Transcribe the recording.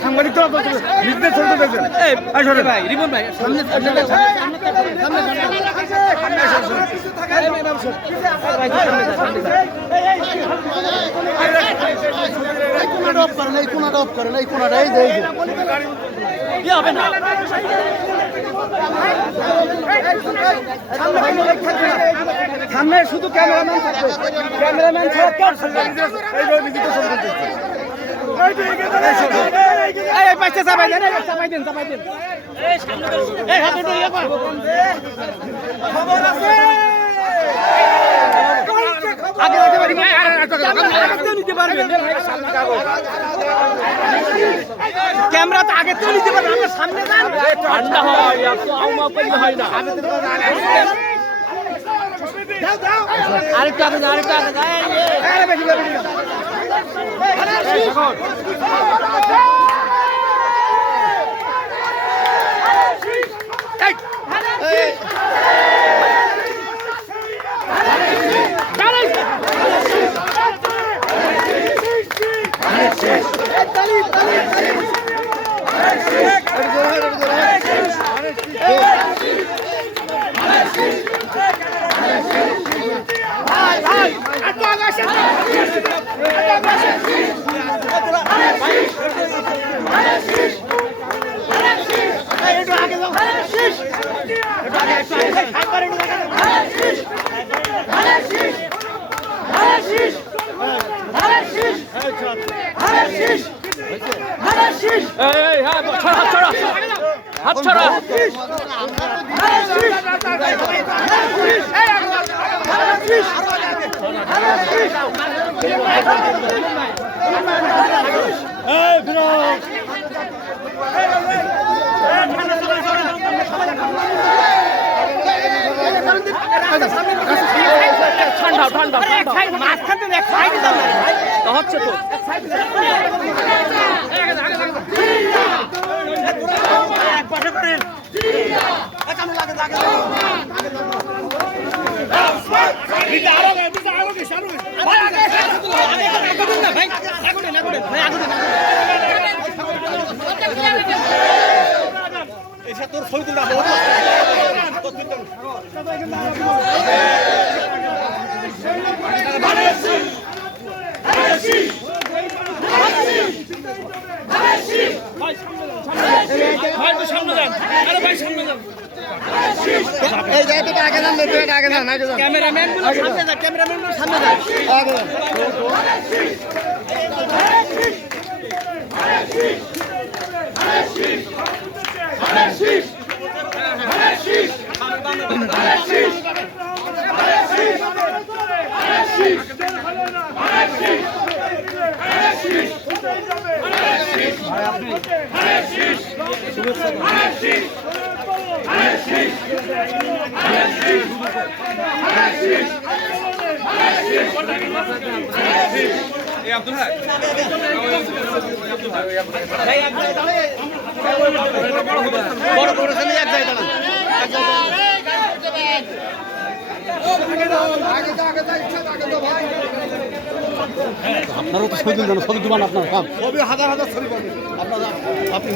সাংবাদিক তো নিজেদের ছবি দেখবেন ভাই রিপন ভাই সামনে সামনে শুধু ক্যামেরাম্যান থাকবে ক্যামেরাম্যান ছাড়া কেউ থাকবে এই পাশে চাপাই দেন চাপাই দেন এই হাতে তো ইয়া খবর আছে আগে আগে বাড়ি আগে নিতে পারবেন ক্যামেরা তো আগে তো নিতে পারবেন আমরা সামনে যান ঠান্ডা হয় এত আউমা করলে হয় না দাও দাও আরেকটা আগে আরে বেশি হাত ছড়া ঠান্ডা হচ্ছে তো তোর ছবি তুলতে ক্যামেরাম্যান সামনে যা ক্যামেরাম্যান সামনে যা আপনারও তো ছবি তুলবেন ছবি তুলবেন আপনার কাম হাজার ছবি আপনার আপনি